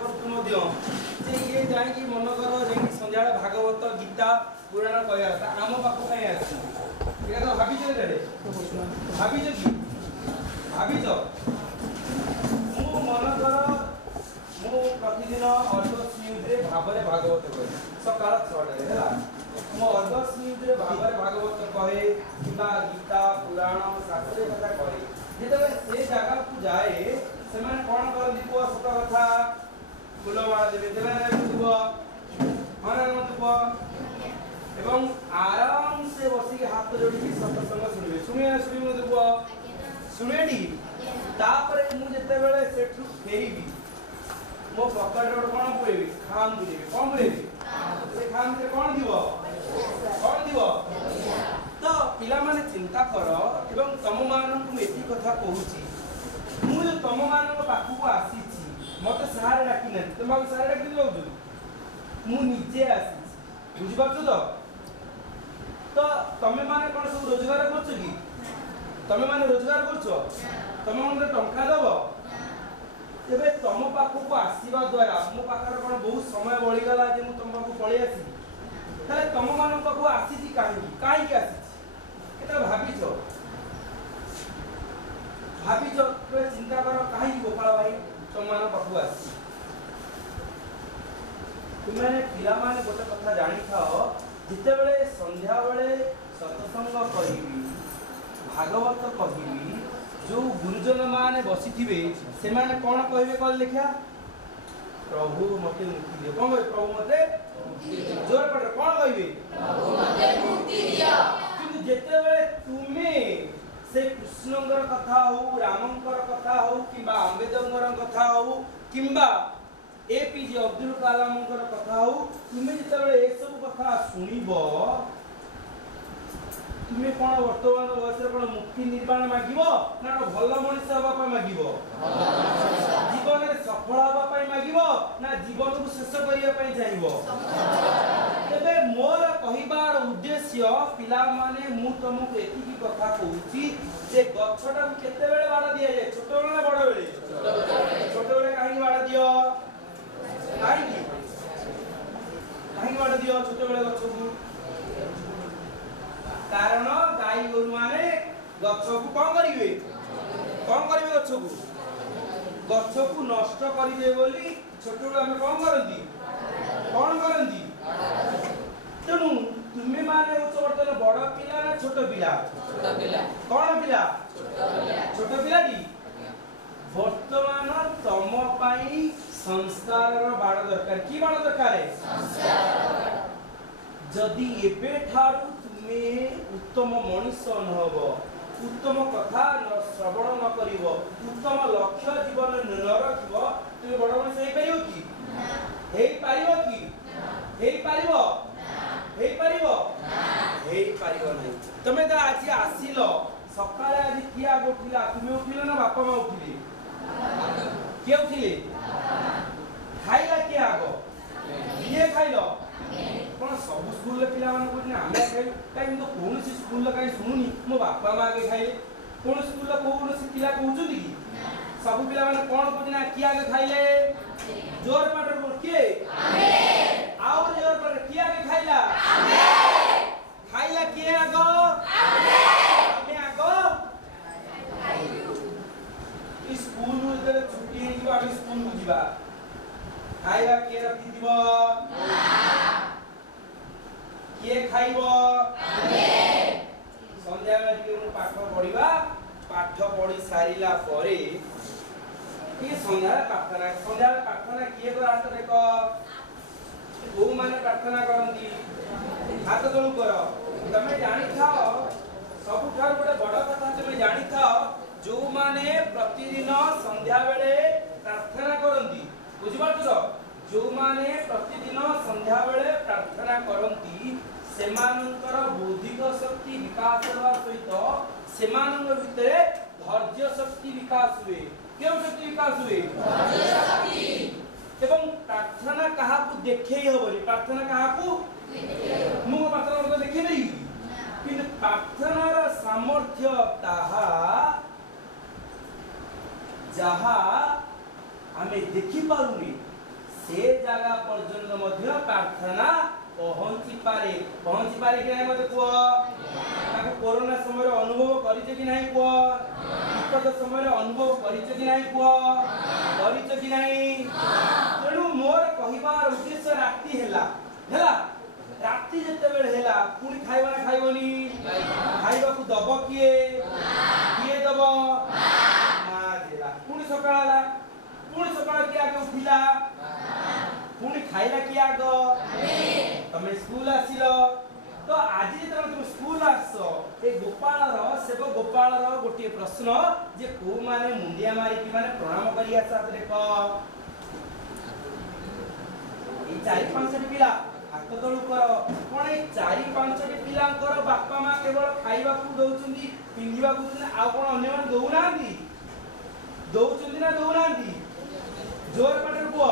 କରୁଛୁ जे ये जाइए मन कर सन्ध्या भागवत गीता पुराण कहवा आम पाख कहीं तो भाभी भाभी कि भावीच मु मन कर मु प्रतिदिन अर्गस न्यूज भाव भागवत कहे सकाल 6 है मो अर्गस न्यूज भाव भागवत कहे कि गीता पुराण शास्त्रीय कथा कहे जिते से जगह को जाए से कौन करती पुआ सत कथा फूलमाला देवे देव एवं आराम से बसिक हाथ जोड़ी सत्संग शुणवे शुणे शुणी देव शुणेटी तापर मुझे सेठू फेरबी मो पकेट कौन पुरेबी खाम पुरेबी कौन पुरेबी से खाम से कौन दिव तो पिला माने चिंता कर एवं तुम मान एति कथा कहूची मु तुम मान पाखक आसी मत सारे डाक ना तुम सारे डाक जाऊ मुझे आसी बुझीपार तो तमें माने कौन सब रोजगार कर तमें माने रोजगार कर मन टंका दब तेरे तुम पाखक आसवा द्वारा मो पाखे कौन बहुत समय बढ़ीगला जे तुम पाख पलि आसी तुम मान पाख आसी कहीं आसी भाविच चिंता कर कहीं गोपाल भाई तुम मान पाखक आसी तुम्हें पिला माने गोटे कथा जानी था जिते बड़े संध्या बेले सत्संग करी भागवत कही जो गुरुजन माने बसी थे से माने कौन कहे कल देखा प्रभु मते मुक्ति दियो कौन कहे प्रभु मते जोर पड़े कौन कहे प्रभु मते मुक्ति दियो किंतु जेते बेले तुमे से कृष्णंकर कथा हो रामंकर कथा हो किबा अंबेडकर कथा हो किबा एपीजे अब्दुल कलामंकर कथा हो तुमे जेते बेले ए सब कथा सुनिबो तुम्हें कौन वर्तमान बयस कौन मुक्ति निर्वाण मागिबो ना भल मनीष हवा मागिबो जीवन में सफल हवा मागिबो ना जीवन को शेष करिया पई जाइबो तबे मोर कहिबार उद्देश्य पिला माने मु तुमको एतिकी कथा कहूची जे गछटा केते बेले बाड़ दिया जाय छोट बेले ना बड़ बेले छोट बेले काहे बाड़ दियो काहे बाड़ दियो छोट बेले गछ को कारण गाई गोरु माने गछ को कौन करिवे गछ को नष्ट करिवे बोली छोटो हम कौन करंती तेणु तुम्हें माने बर्तमान बड़ पिला ना छोट पिला कौन पिला छोट पिलाटी वर्तमान तम पाई संस्कार बाड़ दरकार की बाड़ दरकार जदि एबे ठारू उत्तम मनुष्य नहब उत्तम कथा श्रवण न करिवो उत्तम लक्ष्य जीवन न रखिवो तुम बड़ मनुष्य हेई पारिबो नहीं तमे तो आज आसिलो सकाळे आज किया उठिला तुमे उठिले ना बापा मा उठिले के उठिले खाइला के आगो ये खाइलो कौन सब स्कूल पिला को आम खाई कहीं तो कौन स्कूल कहीं शुणुनी मो बापा माँ आगे खाइले कौन स्कूल कौन पिला कहते कि सब पिला मैंने कौन कहते किए आगे खाइले जोर पाटर बोल किए आउ जोर पाटर किए आगे खाइला खाइला किए आगो आगे आगो स्कूल छुट्टी हम स्कूल को जीवा खाइबा किए रखी दिबो किए खाइबो संध्या बेले पाठ पढ़िबा पाठ पढ़ी सारिला परे कि संध्या प्रार्थना किए कर हाथ देख को माने प्रार्थना करंती हाथ तळु कर तमे जानि थाओ सबुठार गोटे बड़ कथा तमे जानि थाओ जो माने प्रतिदिन संध्या बेले प्रार्थना करंती बुझिपारछो जो माने प्रतिदिन संध्या बेले प्रार्थना करंती सेमानंकर बौद्धिक शक्ति विकास होवा सहित सेमानंग भितरे धैर्य शक्ति विकास हुए केउ शक्ति विकास हुए धैर्य शक्ति एवं प्रार्थना कहा को देखे होबनी प्रार्थना कहा को मु प्रार्थना को देखे नहीं किंतु प्रार्थनार सामर्थ्य ताहा जहा आमे देखि पारुनी से जगह पर्यंत मध्य प्रार्थना पहुंची पारे कि नहीं मत कुह ताको कोरोना समय अनुभव करिछ कि नहीं कुह विपद समय अनुभव करिछ कि नहीं कुह कि नहीं तेणु मोर कहिबार उद्देश्य राति हेला राति जते बेले हेला पुणी खाइबा ना खाइबनी खाइबा को दब किए दब मां देला पुणी सकाळ किए आगे उठिला पुणी खाइला किए आग तमे स्कूल आसिलो तो आज तुम स्कूल आस ए सेवक गोपाल गोटे प्रश्न जे को माने मुंडिया मारी कि माने प्रणाम करी आसा देख ए 4-5 पिला हाथ तलू कर कौन 4-5 पिलांकर बापा माँ केवल खाइबा को दउचंदी पिंधिबा को आ कोन अन्य मान दउचंदी ना दउनांदी जोर पटर को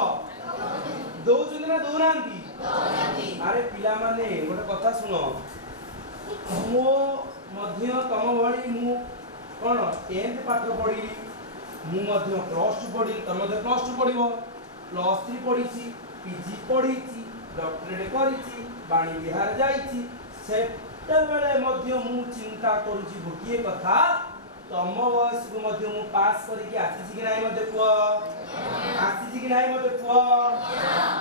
दउचंदी ना दउनांदी अरे पिला माने गोटे कथा सुनो मो मध्य तम भली मु कोन 10th पाठ पढी मु मध्य +2 पढी तम मध्य +2 पढिबो +3 पढीची पीजी पढीची डॉक्टरेट करिची बाणी बिहार जाईची सेते बेले मध्य मु चिंता करूची गोटिए कथा तम बयस को मध्य मु पास करी कि आसीची कि नाही मते को आसीची कि नाही मते को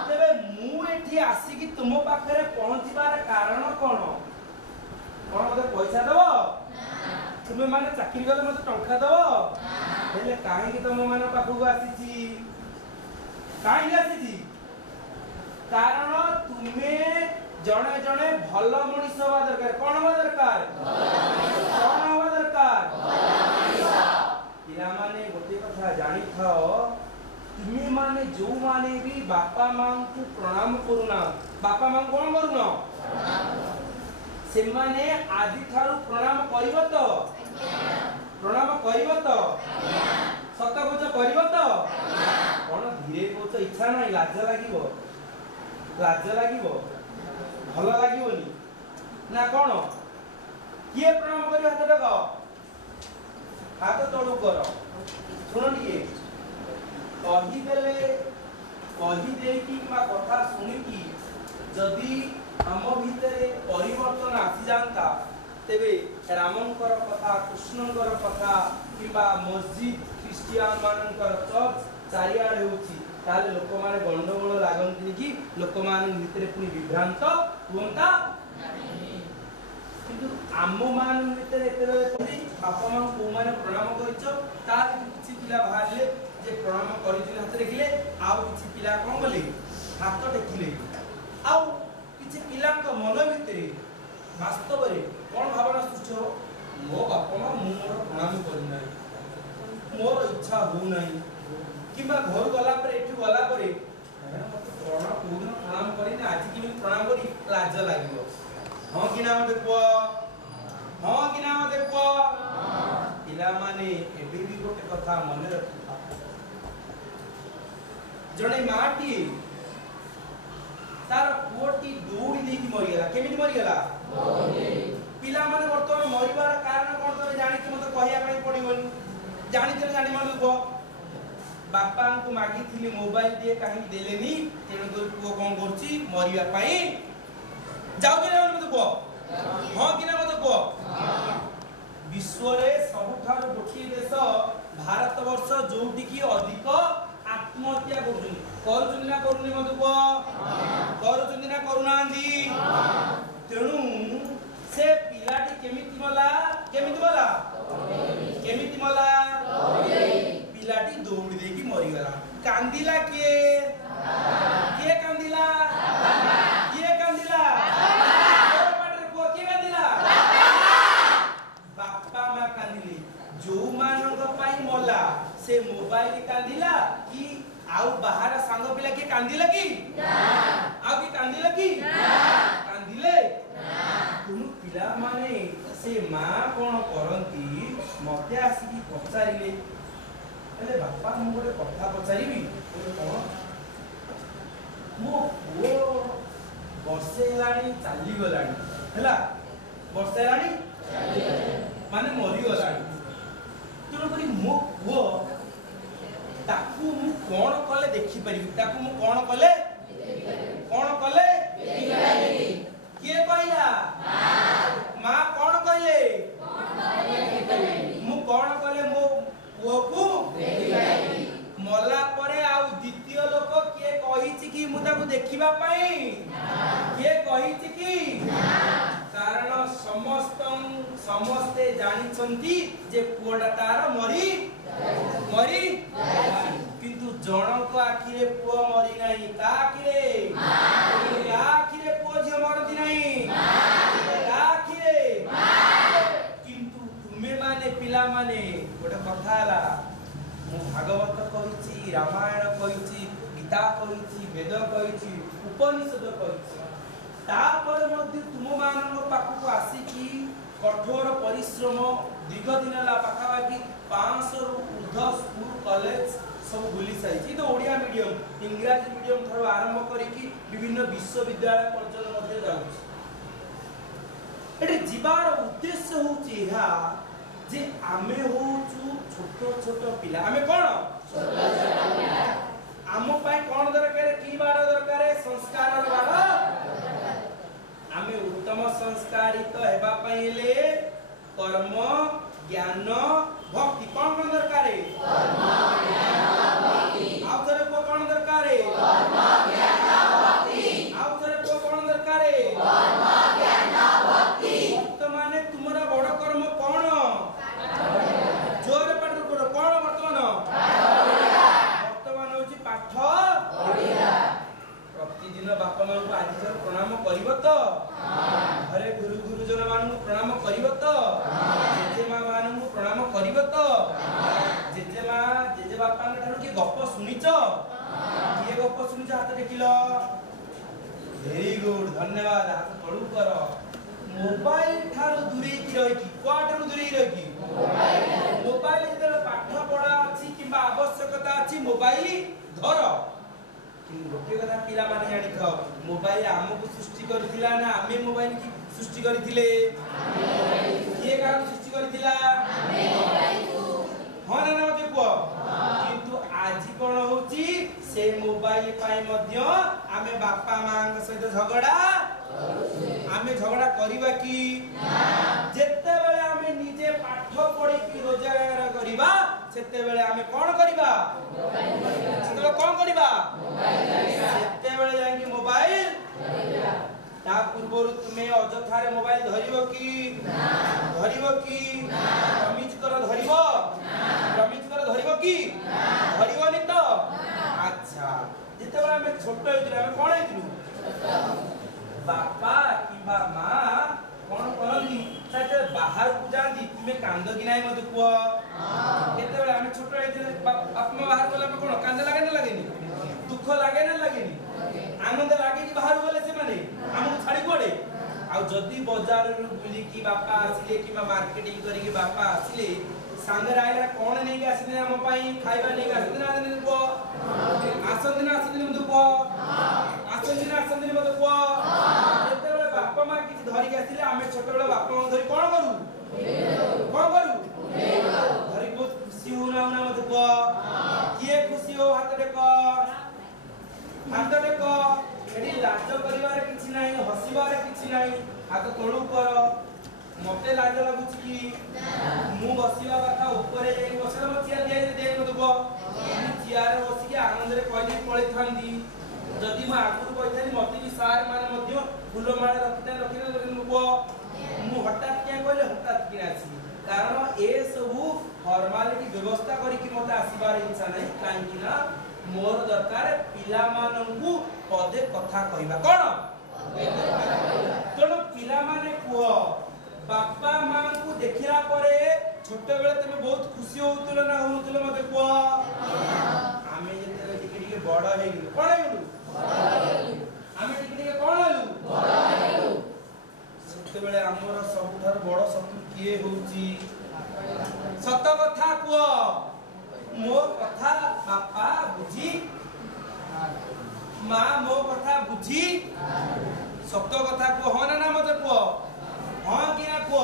तबे मु एठी आसी कि तुम पाखरे पहुंचीबार कारण कोन मते पैसा दबो तुमे माने चाकरी गले मते टंका दबो हेले काहे कि तुम माने पाखु आसीची काहे आसीची कारण तुम्हें जड़े जड़े भल मनीष हवा दरकार कौन हवा दरकार कौन हवा दरकार पिला माने गोटे कथा जानी थाओ तुम्हें माने जो माने भी बापा मां को प्रणाम करूना बापा मां कौन करूना से माने आदि थारु प्रणाम करिवो तो प्रणाम करिवो तो सत कुछ करिवो तो कौन धीरे कुछ इच्छा नहीं लाज लागिवो लाज लागिवो भल लागिवोनी ना कौन किए प्रणाम करी हाथ देखो हाथ तळु कर सुन टिके कही देले कही देकी मा कथा सुनी की जदी हम भितरे परिवर्तन आसी जानता तेबे रामंकर कथा कृष्णंकर कथा किबा मस्जिद क्रिश्चियन मानकर चर्च चारियाडे होची ताले लोक माने गंडगोल लागंती कि लोक मान भितरे पुनी विभ्रांत हुंता किंतु आम्म मान भितरे एतरे पडी बापा मां को माने प्रणाम करिचो तार किछि पिला बाहरले जे प्रणाम करिथिले हाथ देखिले आउ किछि पिला कोन बोले हाथ टेकिले आउ किछि पिला को मन भितरे वास्तव रे कोन भावना सृष्टि हो मो बापा मां मोर प्रणाम करि नै मोर इच्छा हो नै किबा घर गला पर एठु गला परे मते प्रणाम करी ना आज कि प्रणाम करी लाज लागिवो हां कि ना मते को हां कि ना मते को पिला माने एबे भी गोटे कथा मन रखा जणे माटी तार पुओटी दौड़ी देकी मरि गेला केमिति मरि गेला पिला माने वर्तमान मरिबार कारण कोन तमे जानि कि मते कहिया पई पडिबोनी जानि मानु को बापा को मागी थी मोबाइल दिए कहीं देलेनी तेणु कर पुओ कौन करछि मरिया पाई जाउ कि ना मते को हां कि ना मते को विश्व रे सबठार गोटी देश भारत वर्ष जोटी की अधिक आत्महत्या करुछन ना करुनी मते को करुछन ना करुनांदी तेणु से पिलाटी केमिति मला पिलाटी दौड़ी देकी मरी गला कांदिला किए कांदिला पाटर को किए कांदिला बापा मां कांदिले जो मानक पाई मला से मोबाइल कांदिला कि आउ बाहर सांग पिला के कांदिला कि ना आउ कि कांदिला कि ना कांदिले तुम पिला माने से मां कोन करंती मते आसी पचारिले अरे बापा मु गोटे कथा पचारिबी कोन मो पुओ वर्षे लाणी चाली गलाणी हैला वर्षे लाणी माने मरी गलाणी तेणु करी मो पुओ ताकू मु कौन कले देखि परिबी ताकू मु कौन कले किए कहला मां कौन कहले मु कौन कले मो पुओ को मला परे आउ द्वितीय लोक किए कहिछि कि मु ताकू देखिबा पई किए कहिछि कि कारण समस्ते जानिछंती जे पुओडा तार मरी किंतु जनक आखिरे पुओ मरी नाही का आखिरे पुओ जे मरती नाही का आखिरे किंतु तुमे माने पिला माने गोटे कथा हला मु भागवत कहिछि रामायण कहिछि गीता कहिछि वेद कहिछि उपनिषद कहिछि तापर मध्ये तुम मानव पाखु आसी की कठोर परिश्रम दीर्घ दिन ला पाखाबाकी 500 रु ऊर्ध स्कूल कॉलेज सब बुली साइछि तो Odia medium English medium thorough आरंभ करी की विभिन्न विश्वविद्यालय पर्यटन मध्ये जाउछि एटे जीवार उद्देश्य होछि हा जे आमे होछु छोट छोट पिला आमे कोन छोट पिला आम पाई कोन दरकार की बाड़ दरकार संस्कार बाड़ आमे उत्तम संस्कारित हेबा पहिले कर्म ज्ञान भक्ति कोन कोन दरकार कर्म ज्ञान भक्ति आउ थरे को कोन दरकार कर्म ज्ञान भक्ति आउ थरे को कोन दरकार कर्म ज्ञान भक्ति वर्तमान तुमरा बड़ कर्म कोन जोर पाठ करो कोन वर्तमान होची पाठ पढिया प्रतिदिन बापा मां को आज प्रणाम करिवो तो घरे गुरुजन मान को प्रणाम करिवो तो जेजे मां मान को प्रणाम करिवो तो जेजे मां जेजे बापा ठारू की गप सुनिचो किए गप सुनिचो हाथ देखिलो वेरी गुड धन्यवाद हाथ तळु कर मोबाइल ठारू दूरी की रही की कोआ ठारू दूरी रही की मोबाइल जेते पाठ पढा अछि किबा आवश्यकता अछि मोबाइल धर गोटे कथा पिला माने जानि था मोबाइल हमको सृष्टि करथिला ना आमे मोबाइल की सृष्टि करथिले किए कारण सृष्टि करथिला आमे मोबाइल को हो ना ना मते को किंतु आज कोन होची से मोबाइल पाई मध्य आमे बापा मां के सहित झगड़ा आमे झगड़ा करबा की ना जेते बेले आमे निजे पाठ पढी की रोजगार करबा सेते बेले आमे कोन करबा सेते कोन करबा सेते बेले जांगी मोबाइल ता पूर्वरु तुमे अजथारे मोबाइल धरिबो की ना प्रमिज कर धरिबो की ना धरिबोनी तो अच्छा जेते बेले आमे छोट होइतिले आमे कोन होइतिलु बापा किबा मां कोन करली ताते बाहर को जांदी तुमे कांद कि नाही मते को केते बेले आमे छोट होइतिले बापा बाहर गला में कोन कांद लागे ना लागेनी दुख लागे ना लागेनी आनंद लागे कि बाहर गले से माने हमहु छाड़ी पड़े आ जदी बाजार रु बुली की बापा आसिले कि मार्केटिंग करी की बापा आसिले सांगे आइला कोन नै के आसिले हम पई खाइबा नै के आसिले ना दिन को आसन दिन मते को आसन दिन मते को जेते बेले बापा मां किछ धरि के आसिले आमे छोट बेले बापा मां धरि कोन करू धरि बहुत खुशी हो ना मते को किए खुशी हो हाथ देखो एडी लाज करिवार किछि नाही हसिवार किछि नाही हाथ तळु कर मते लाज लागुछि कि मु बसिवा कथा ऊपरे जाई बसला म चिया दे मते को चियार बसि के आनंद रे कहली पळै थांदी जदी म आगुर कहथानी मते भी सार माने मध्य फूल माळे रखिते को मु हठात क्या कहले हठात कि आसी कारण ए सबु फॉर्मालिटी व्यवस्था करी कि मते आसीबार इच्छा नाही काहे कि ना मोर दरकार पिला माननकु पदे कथा कहिबा कोन तोनो पिला माने कुह बापा मां को देखिला परे छोटे बेले तमे बहुत खुशी होतलो ना होतलो मते कुह आमे जेते टिके टिके बड़ हे गेलु कोन हे गेलु आमे टिके टिके कोन हेलु बड़ हेलु छोटे बेले हमर सबथार बड़ शत्रु किए होउची सत कथा कुह मो कथा बापा बुझी मां मो कथा बुझी सत्य कथा को हो ना मते को हां कि ना को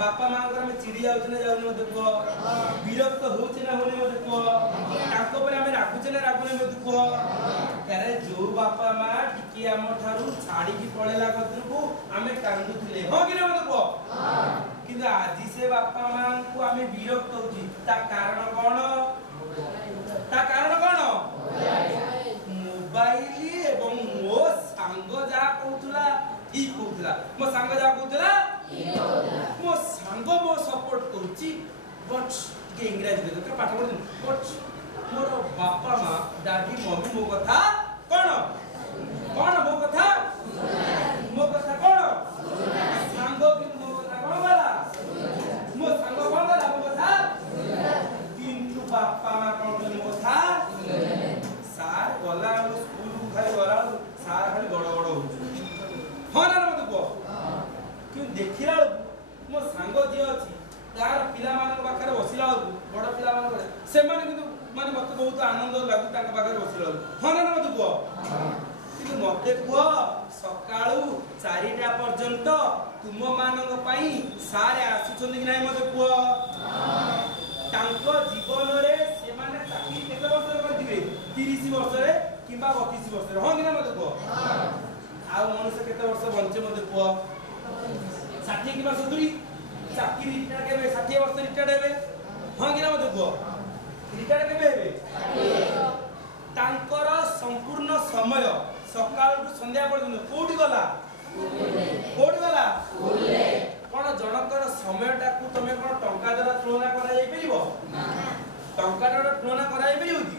बापा माँ को हमें चिड़ी जाउछ ना जाउनी मते को विरक्त होछ ना होने मते को ताको पर हमें राखुछ ना राखुने मते को करे जो बापा माँ टिकी हम ठारू छाड़ी की पळेला कतरु को हमें कांदुथिले हो कि ना मते को किंतु आज से बापा माँ को हमें विरक्त होची ता कारण कोन मोबाइल एवं मो सांग जा कहउतला ई कहउतला मो सांग जा कहउतला ई कहउतला मो सांग मो सपोर्ट करूची बट के इंग्लिश में तो पाठ पढ बट मोर बापा मां दादी मम्मी मो कथा कोन मो कथा कोन सांग कि मो कथा कोन वाला मो सांग कोन वाला मो कथा किंतु बापा मां कोन मो कथा सार गला स्कूल खाली गला सार खाली गड़ गड़ हो हाँ ना मत को क्यों देखिला मो सांग जे अछि तार पिला मान पाखरे बसिला बड़ पिला मान से माने किंतु माने मत बहुत आनंद लागु ताक पाखरे बसिला हाँ ना मत को किंतु मते को सकाळू 4टा पर्यंत तुम मानक पई सारे आसुछन कि नाही मते को तांको जीवन रे से माने चाकरी केते वर्ष करथिबे 30 वर्ष रे किबा 32 वर्ष रे हां कि ना मते को आ मनुष्य केते वर्ष बंचे मते को 60 किबा 70 चाकरी रिटायर केबे 60 वर्ष रिटायर हेबे हां कि ना मते को रिटायर केबे हेबे तांकर संपूर्ण समय सकाळ टु संध्या पर्यंत कोठी गला कोन जनकर समयटा को तमे कोन टंका द्वारा तुलना करा जाई परिबो ना टंका द्वारा तुलना करा जाई परिबो कि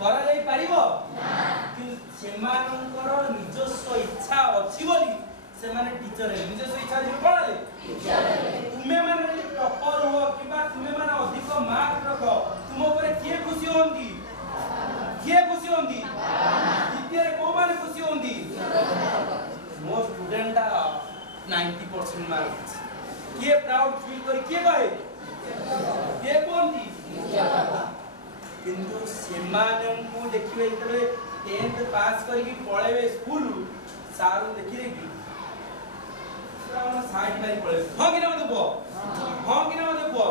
करा जाई परिबो ना कि सेमानकर निजस्व इच्छा अछि बोली से माने टीचर है निजस्व इच्छा जे पढाले टीचर है तुमे माने टॉपर हो किबा तुमे माने अधिक मार्क रखो तुम ऊपर के खुशी होंदी द्वितीय को माने खुशी होंदी मो स्टूडेंट 90% मार्क के प्राउड फील करी के कहे के कोंती किंतु सेमान को देखिबे इतरे 10th पास करके पळेबे स्कूल सारू देखिरे कि सारा साइड मारी पळे हां कि ना मते को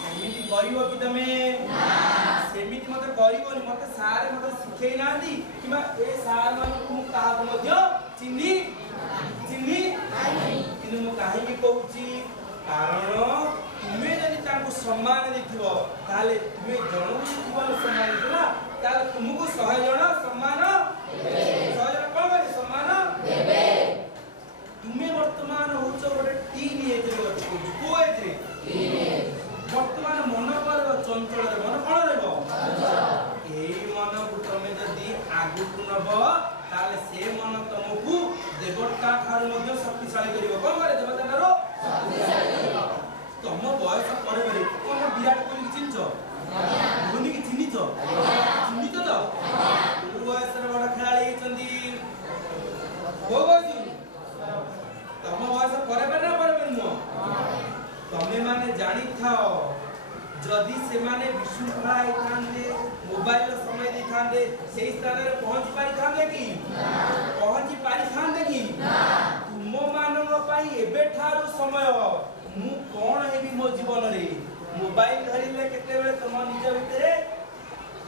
सेमिति करिवो कि तमे ना सेमिति मते करिवोनी मते सारे मते सिखै नांदी किबा ए सार मान को का मध्य चिन्नी नाही किनु म काहे कि कहूची कारण तुमे जदि ताको सम्मान देखिबो ताले तुमे जणो जीवन सम्मान देला ताले तुमको 100 जण सम्मान देबे 100 जण कोन करे सम्मान देबे तुमे वर्तमान होचो गोटे टीन एज रे अछि को एज रे टीन एज वर्तमान मन पर चंचल रे मन कोन रहबो चंचल एई मन को तुमे जदि आगु नबो ताले से मन तुमको देवता ठार मध्ये शक्तिशाली करिवो कोन करे देवता ठारो शक्तिशाली करिवो तुम बयस परे परे कोन विराट कोहली चिन्चो धोनी की चिन्निचो तो बयस रे बड़ खेलाड़ी चंदी हो बयस तुम बयस परे परे नो तमे माने जानि थाओ जदि से माने विशृंखला थांदे मोबाइल समय दे थांदे सेही स्थान रे पहुंच पारि थांदे कि ना तुम मानव पाई एबे ठारू समय मु कोन हेबी मो जीवन रे मोबाइल धरिले केते बेले तुम निज भितरे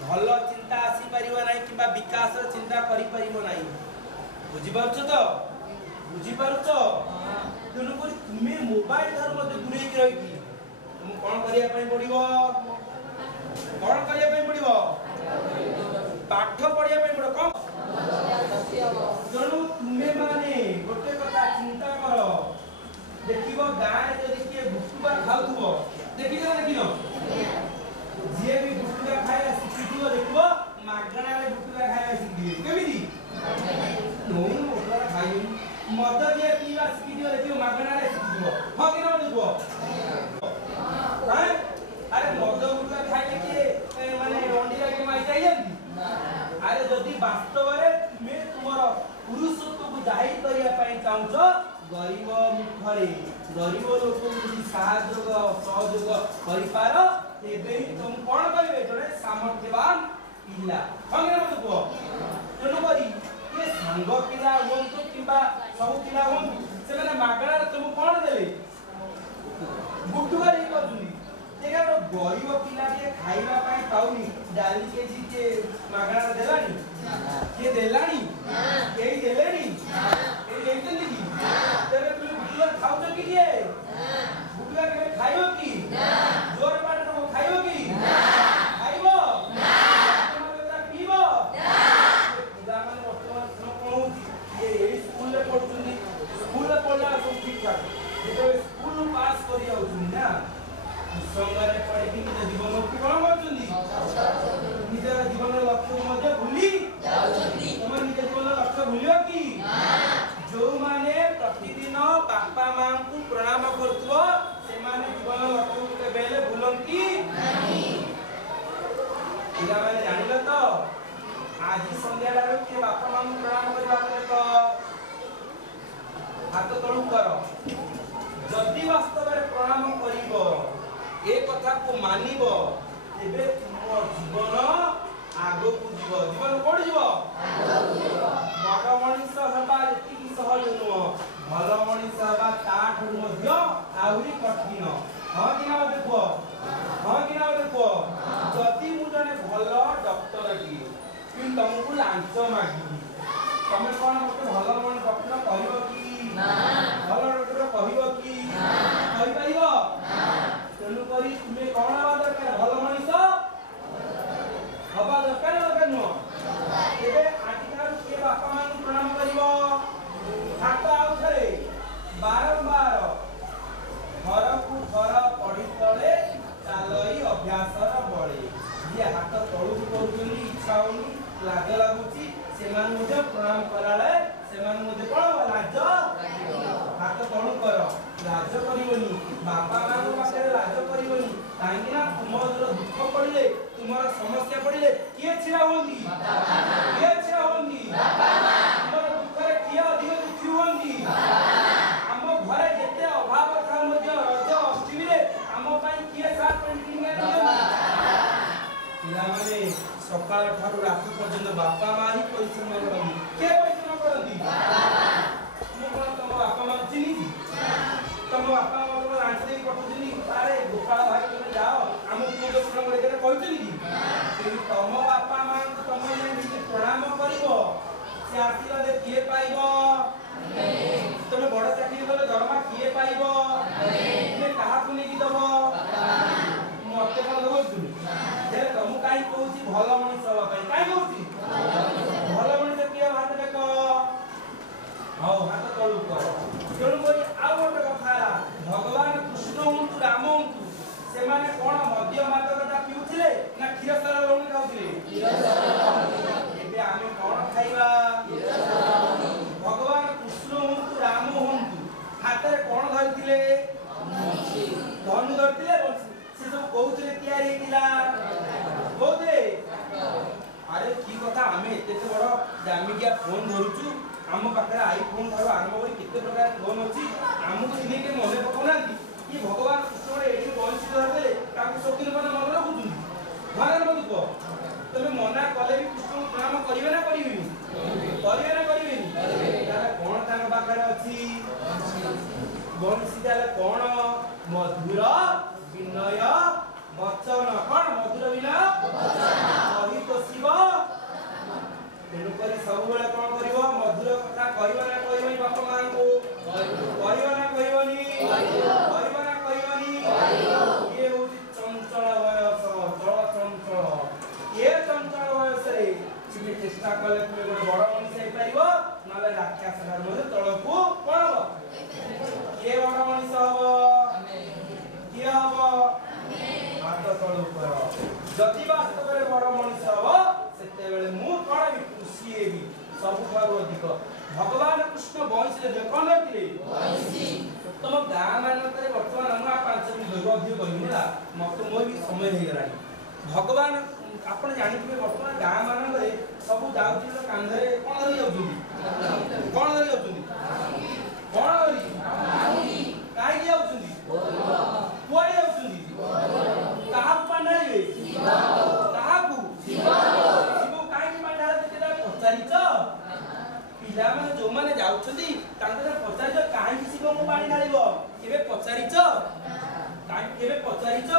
भल चिंता आसी परिबो नाही किबा विकास चिंता करि परिबो नाही बुझि पारुचो तेनु करी तुमे मोबाइल धर मते दूरे कि रही तुम कोन करिया पई पडिबो पाठ पढिया पई पडो कोन जणु तुमे माने गोटे कथा चिंता करो देखिबो गाय जदि के गुटुका खाउथबो देखिनो जे भी गुटुका खाया सिखिबो देखिबो मागणा रे गुटुका खाया सिखिबे केमिति नोन मोटरा खाइयो मद जे पीवा सिखिबो देखिबो मागणा रे सिखिबो हां किनो देखिबो हां अरे मद गुटुका खाइले के माने अंडीरा के माई जाइयंती अरे जदि वास्तव रे तुमे तुमरो पुरुषत्व को जाहिर करिया पई चाहछो गरीब मुखरे गरीब लोक को साहाय्य सहयोग करि पारो एबे तुम कोन करिवे जने सामर्थ्यवान पिला संगे मत को तेनु करी ये संग पिला होंतु किबा सब पिला होंतु से माने मागणा तुम कोन देले गुटुका नहीं करजुनी देखा तो गरीब पिला के खाइबा पाई पाउनी डाली केजी के मागणा देलानी के देलानी के देलेनी ए लेतनी की तेरे तू गुटुका खाउ तो की के गुटुका के खाइबो की जोर बाटे तो खाइबो की खाइबो तुम्हारे पीबो पिला माने वर्तमान सुनो कोन ये स्कूल रे पढुनी स्कूल रे पढला सब ठीक ठाक जेतो स्कूल पास करी आउछुनी ना संगरे पढे कि निज जीवन को कोन करछुनी निज जीवन लक्ष्य मध्ये भूली जाउछुनी तुम निज जीवन लक्ष्य भूलियो कि जो माने प्रतिदिन बापा मां को प्रणाम करथुबो से माने जीवन लक्ष्य को बेले भूलंती नहीं पिला माने जानिलो तो आज संध्या रे के बापा मां को प्रणाम करबा तो हाथ तळु करो जदि वास्तव में प्रणाम करिवो ए कथा को मानिबो एबे तुम जीवन आगो को जीवन कोड जीवो बड़ मनीष हबा एति सहज नुह भल मनीष हबा ताठ मध्य आउरी कठिन हां कि ना देखो हां कि ना देखो जदि मु जने भल डॉक्टर की कि तुमको लांच मागी तमे कोन मते भल मन डॉक्टर कहबो कि ना भल डॉक्टर कहबो कि ना कहि पाइबो तेनु करी तुमे कोन हबा दरकार भल मनीष हबा दरकार नो एबे आटिकार के बापा मान प्रणाम करिवो हाथ आउ थरे बारंबार घर को घर पढ़ी तळे चालई अभ्यास बळे ये हाथ तळु करूनी इच्छा होनी लाज लागुची सेमान मुझे प्रणाम कराले सेमान मुझे कोन लाज हाथ तळु कर लाज करिवनी बापा मान पाखे लाज करिवनी काहेकि ना तुमर दुख पड़िले तुमर समस्या पड़िले के छिरा होंदी के छिरा होंदी बापा तुमर दुख रे किया अधिक दुखी होंदी हम घरे जेते अभाव था मध्य रज अष्टमी रे हम पई किए साथ पेंटिंग दियो पिला माने सकाळ ठारू राति पर्यंत बापा मा ही परिश्रम करनी के परिश्रम करनी मु कोन तम बापा मा चिनी तम बापा मा तो रांची दे पठुनी अरे गोपाल भाई तुम जाओ हम पूजो प्रणाम लेके कहचनी कि तम बापा मा तम ने प्रणाम करिवो से आशीर्वाद किए पाइबो तमे बड़ चाकरी कले दरमा किए पाइबो तुमे कहा को नेकी दबो मते कोन दबो तुमे जे तुम काई कहूची भल मनीष हवा काई काई कहूची भल मनीष किए हाथ देखो हां हाथ तळु करो तेणु करी आ गोटे कथा भगवान कृष्ण हुंतु राम हुंतु से माने कोन मध्य मातकटा पिउथिले ना क्षीरसार लहुणी खाउथिले क्षीरसार लहुणी एबे आमे कोन खाइबा क्षीरसार लहुणी भगवान कृष्ण हुंतु राम हुंतु हाथे कोन धरिथिले धनु धरिथिले से सब कहउथिले तयारी हेतिला बोदे अरे की कथा आमे एते बड़ दामिकिया फोन धरुचु आम पाखे आईफोन ठार आरंभ कर केते प्रकार फोन अच्छी आमको चिन्ह के मन पकाना कि भगवान कृष्ण ये वंशित धरदे शक्ति मन रखुन घर मत कह तुम मना कले भी कृष्ण प्रणाम करेंगे ना करेंगे ना करेंगे कौन तार पाखे अच्छी वंशी कौन मधुर विनय वचन कौन मधुर विनय कही तो शिव तेणुक सब बेले कौन कर मधुर कथा कहना ना कहबनी बापा मां को कहना ना कहबनी कहना ना कहबनी ये होची चंचल वयस जल चंचल ये चंचल वयस रे तुम चेष्टा कले तुम गोटे बड़ मनीष हो पारिबो नले राक्षस धर्म तलकू कोन हो ये बड़ मनीष हबो किए हबो हाथ तलु कर जति वास्तव में बड़ मनीष हबो सेते बेले मु कोन खुशी हेबी सब ठारू अधिक भगवान कृष्ण वंशी ले कोन करथिले वंशी तुम गां मानकरे वर्तमान हम 5 मिनिट अधिक कहिला मत मोर भी समय हे गरानी भगवान आपण जानिथिबे वर्तमान गां मानकरे सब जाउथि कांधरे कोन धरि जाउथि कोन धरि जाउथि कोन धरि काई जाउथि कोई जाउथि कहा पांडाळिबे कहा को शिव काई पांडाळ तेला पचारिच पिला माने जो माने जाउछथि तांकर पचारिच काई शिव को पानी ढालिबो केबे पचारिच काई केबे पचारिच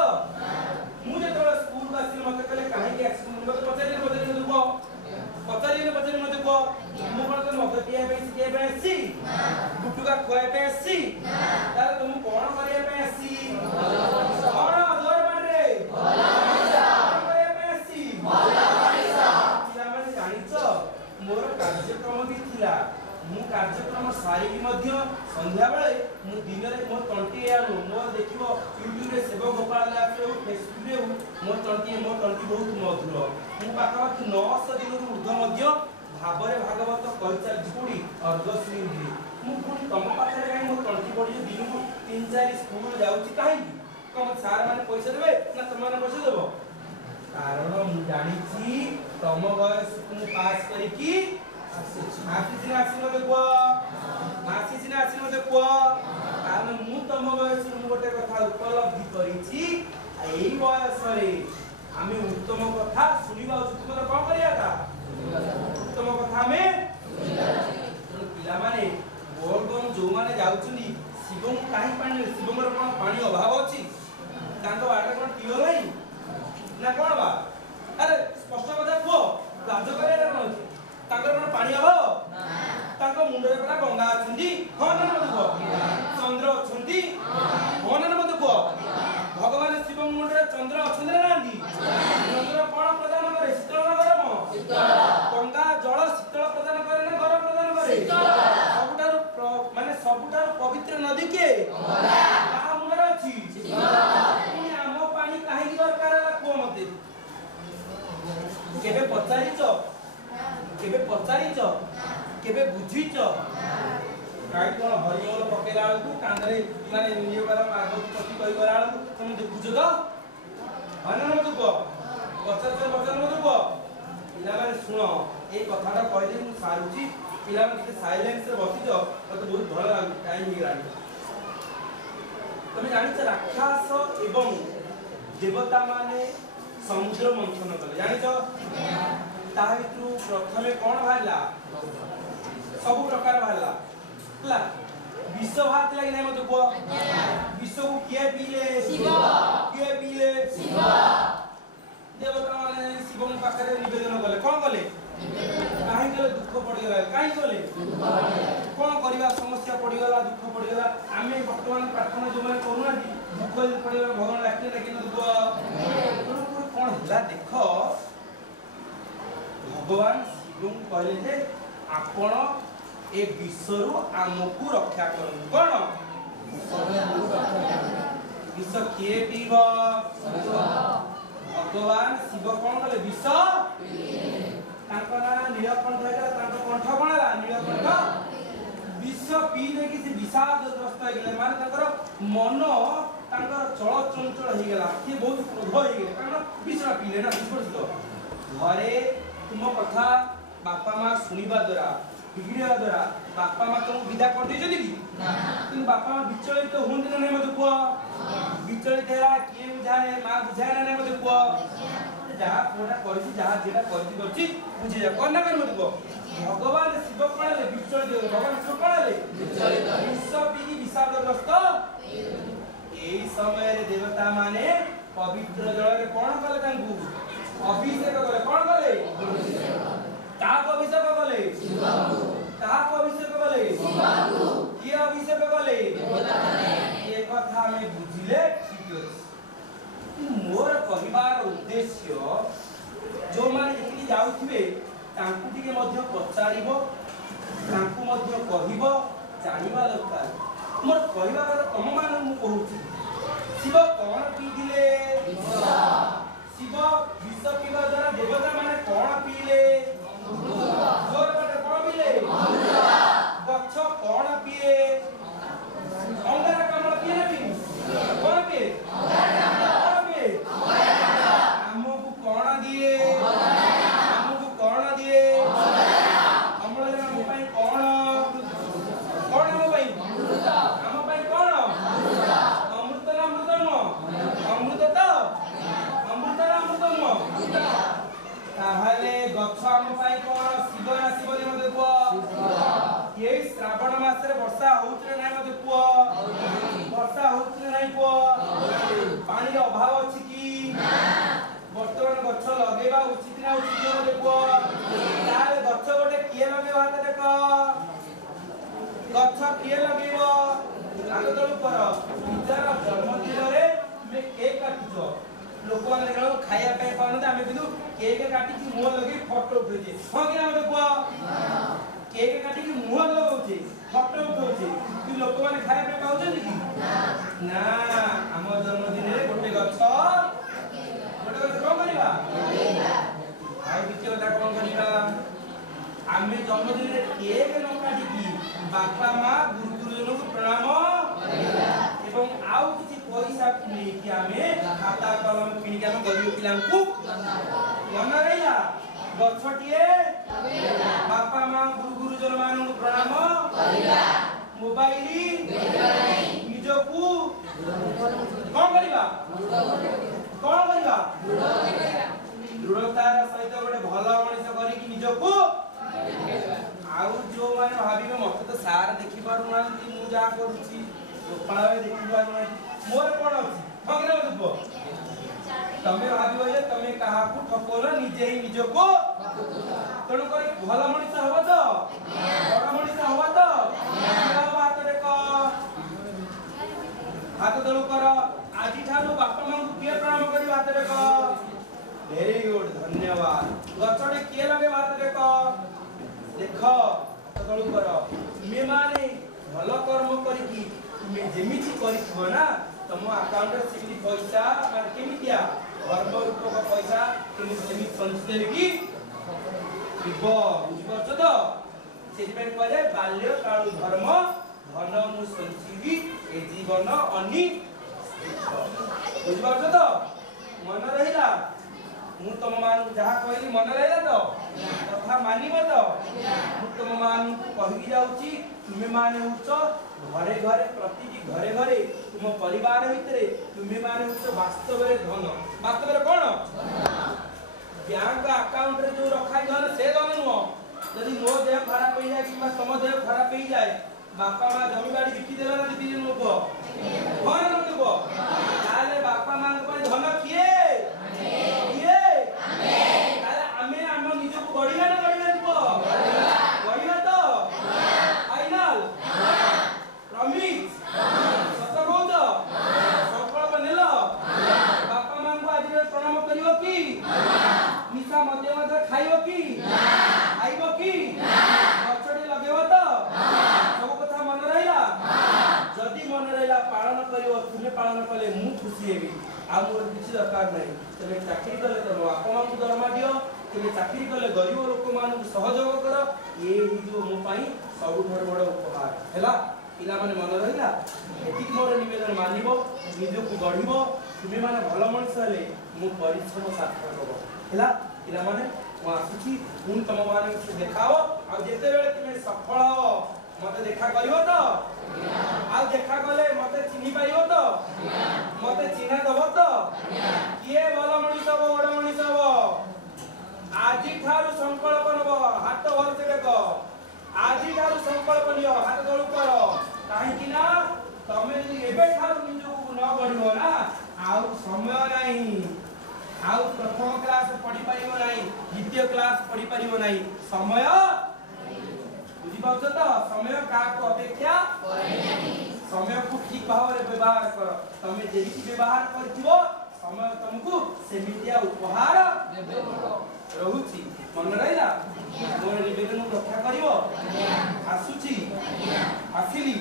मु जेतबे स्कूल को आसी मते कहले काहे के एक्सीडेंट मते पचारि मते को पचारि मते को मु कोन तो मते पिया पे सिके पे आसी गुटुका खोए पे आसी तार तुम कोन करिया पे आसी कोन दोर बाटे भला मनीषा करिया पे आसी भला मनीषा पिला माने जानिछ मोर कार्यक्रम भी थिला मु कार्यक्रम सारी मध्य संध्या बेले मु दिन रे मोर तंटी आलो मोर देखिबो यूट्यूब रे सेव गोपाल दास रे फेसबुक रे मोर तंटी बहुत मधुर मु पाखा 900 दिन रु ऊर्ध्व मध्य भाबरे भागवत कहिचा जिपुडी अर्धश्री रे मु पुनी तम पाखरे काई मोर तंटी पडी दिन को 3-4 स्कूल जाउची काई कम सार माने पैसा देबे ना तुम माने पैसा देबो कारण मु जानिची तम बयस को पास करी की मासी सिना आसी मते को कारण मु तम बयस मु गोटे कथा उपलब्धि करिछि एई बयस रे आमे उत्तम कथा सुनिबा उचित मतलब कोन करियाटा उत्तम कथा में पिला माने बोलबम जो माने जाउछनी शिवम काहे पानी शिवमर कोन पानी अभाव अछि तांको आटा कोन टियो नाही ना कोन बा अरे स्पष्ट कथा को लाज करे कोन अछि तांकर कोन पानी अभाव ना तांको मुंडरे परा गंगा अछंती हो ना मते को चंद्र अछंती हो ना मते को भगवान शिव मुंडरे चंद्र अछंती नांदी चंद्र कोन प्रदान करे शीतल ना गरम शीतल गंगा जल शीतल प्रदान करे ना गरम प्रदान करे शीतल सबुटार माने सबुटार पवित्र नदी के गंगा का मुंडरे अछि शीतल हम पानी काहे दरकार को मते केबे पचारिच केबे बुझिच काई कोन हरिमोल पकेला को कांदरे माने नियो बारा पार्वती पति कहि गरा तुम देखुछ तो हन मत को पचार मत को पिला माने सुनो ए कथाटा कहले मु सारुची पिला माने साइलेंस रे बसिज मते बहुत भल लागु टाइम ही रानी तुम जानिछ राक्षस एवं देवता माने समुद्र मंथन कले जानिछ ता भितरु प्रथमे कोन भाला सब प्रकार भाला हला विष भात लागि नै मते को विष को किए पीले शिव किए पीले शिव देवता माने शिव पाखरे निवेदन कले कोन कले काहे के दुख पड़ी गला काहे कले कोन करिवा समस्या पड़ी गला दुख पड़ी गला आमे वर्तमान प्रार्थना जो माने कोन दुख पड़ी गला भगवान लागे कि दुख कोन हला देखो भगवान शिव कहले जे आपण ए विश्वरु आमकु रक्षा करु कोन विश्व किए पीबो भगवान शिव कोन कहले विश्व तांको ना नीलकंठ हेला तांको कंठ बनला नीलकंठ विश्व पी दे कि से विषाद ग्रस्त हे गेले माने तांकर मन तांकर चल चंचल हे गेला के बहुत क्रोध हे गेले कारण विश्व पीले ना बुझिलो घरे तुम कथा बापा मां सुनिबा द्वारा बिगड़िया द्वारा बापा मां तुम विदा कर दे जदी ना किन बापा मां विचलित तो होंदे ना मते को विचलित हेला के बुझाए मां बुझाए ना मते को जहा कोडा करछि जहा जेटा करछि बुझि जा कोन ना कर मते को भगवान शिव कोनले विचलित भगवान शिव कोनले विचलित विश्व पी विषादग्रस्त एई समय रे देवता माने पवित्र जल रे कोन कले तांकू अभिषेक करे कोन कले ताको अभिषेक कले शिवगु ताको अभिषेक कले शिवगु की अभिषेक कले देवता माने ए कथा में बुझिले ठीक अछि मोर कहिबार उद्देश्य जो माने जेति जाउथिबे तांकु टिके मध्य पचारिबो तांकु मध्य कहिबो जानिबा दरकार मोर कहिबार तम मान मु कहूची शिव कोन पीदिले शिव विष पीवा द्वारा देवता माने कोन पीले जोर बाटे कोन पीले गच्छ कोन पिए अंगार कमल पिए ना पी कोन पिए कोन पिए हमको कोन दिए हमको कोन दिए हमले हम पई कोन कोन हम पई हम पई कोन अमृत ना अमृत न अमृत तो अमृत ना अमृत न ताहले गच्छ हम पई कोन शिव ना शिवली मते को ये श्रावण मास रे वर्षा होउतरे नै मते को वर्षा होउतरे नै को को ताले गछ गोटे किए लगे हाथ देख गछ किए लगेबो हाथ तळु कर निजर जन्मदिन रे तुमे केक काटुछो लोक माने देखो खाया पे पाउन आमे बिदु केक काटी कि मुह लगे फोटो उठे हां कि ना देखो केक काटी कि मुह लगाउछे फोटो उठौछे कि लोक माने खाया पे पाउछन कि ना हम जन्मदिन रे गोटे गछ कोन करिबा आ द्वितीय कथा कोन करिबा आमे जन्मदिन रे केक न काटी कि बापा मां गुरु गुरुजन को प्रणाम करिबा एवं आउ किछि पैसा नै कि आमे खाता कलम किनि के हम गरीब पिलान को मन रहिला गछटिए लगेला बापा मां गुरु गुरुजन मान को प्रणाम करिबा मोबाइल देखिबा नै निजो को कोन करिबा कोन करिबा दृढ़तार सहित गोटे भल मनिष करी कि निजो को आउ जो माने भाबिबे मते तो सार देखि पारु नांती मु जा करूची गोपाळ देखि पारु नांती मोर कोन अछि ठगरे दुबो तमे भाबिबो जे तमे काहा को ठकोल निजे ही निजो को तणु करी भल मनिष हबो तो बड़ मनिष हबो तो बात रे को हाथ तळु कर आजि ठानु बापा मां को के प्रणाम करी हाथ रे को वेरी गुड धन्यवाद गछडे के लगे हाथ रे को देखो तळु कर तुमे माने भल कर्म करी कि तुमे जेमिति करिथबो ना तम अकाउंट रे सिमिति पैसा माने केमितिया धर्म रूपक पैसा तुमे जेमिति संचित कि इबो बुझबो तो सेति पे कहले बाल्य काल धर्म धन मु संचिबी ए जीवन अनि बुझबो तो मन रहिला मु तुम मान जहा कहली मन रहला तो कथा मानिबो तो मु तुम मान कहि जाउची तुमे माने उच्च घरे घरे प्रति घरे घरे तुम परिवार भितरे तुमे माने उच्च वास्तव रे धन वास्तव रे कोन बैंक अकाउंट रे जो रखाई धन से धन नो यदि मो देह खराब हो जाए कि तुम देह खराब हो जाए बापा मां जमी बाड़ी बिकी देला ना दिदी नो को कोन न देबो ताले बापा मां को धन किए बढ़िया ना बढ़िया को बढ़िया तो फाइनल प्रॉमिस सत कहू तो संकल्प नेलो बापा मां को आज प्रणाम करियो कि निशा मध्य मध्य खाइयो कि खाइबो कि गछडे लगेबो तो सब कथा मन रहिला जदी मन रहिला पालन करियो तुमे पालन कले मु खुशी हेबी आ मोर किछि दरकार नै तमे चाकरी कले तो बापा मां को दरमा दियो तुमे चाकरी कले गरीब लोक मान सहयोग कर ये जो मो पाई सबुठर बड़ उपहार हैला पिला माने मन रहिला एति मोर निवेदन मानिबो निजो को गढिबो तुमे माने भल मनिष हले मो परिश्रम सार्थक होबो हैला पिला माने मो आसुची उन तम माने से देखाओ आ जेते बेले तुमे सफल हो मते देखा करियो तो आ देखा कले मते चिन्हि पाइयो तो मते चिन्हा दबो तो किए भल मनिष हो बड़ मनिष हो आजि ठारू संकल्प नबो हाथ वरसे देखो आजि ठारू संकल्प लियो हाथ तळु करो काहे कि ना तमे जदि एबे ठारू निजो न गढिबो ना आउ समय नाही आउ प्रथम क्लास पढि पाइबो नाही द्वितीय क्लास पढि पाइबो नाही समय बुझि पाउछ त समय का को अपेक्षा करे नाही समय को ठीक भाव रे व्यवहार कर तमे जेति व्यवहार करथिबो समय तुमको सेमितिया उपहार देबे रहुची मन रहिला मोर निवेदन को रक्षा करिवो आसुची आसिली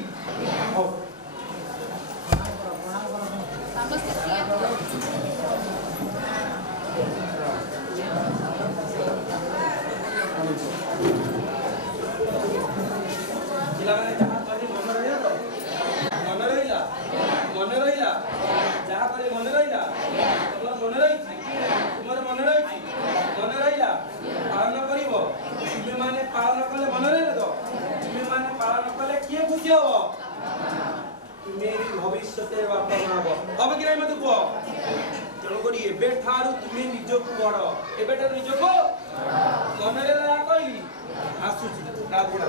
हो जिला माने जहां करी मन रहिला तो मन रहिला जहां करी मन रहिला तुमर मन रहिची तुमर मन रहिची मन रहिला पालन करिवो तुमे माने पालन कले मन रहिला तो तुमे माने पालन कले के खुशी हो मेरी भविष्य ते बापा मां अब कि नै मते को चलो करी एबे ठारू तुमे निजो को बड़ एबे ठारू निजो को मन रे ला कइली आसुची ता बुडा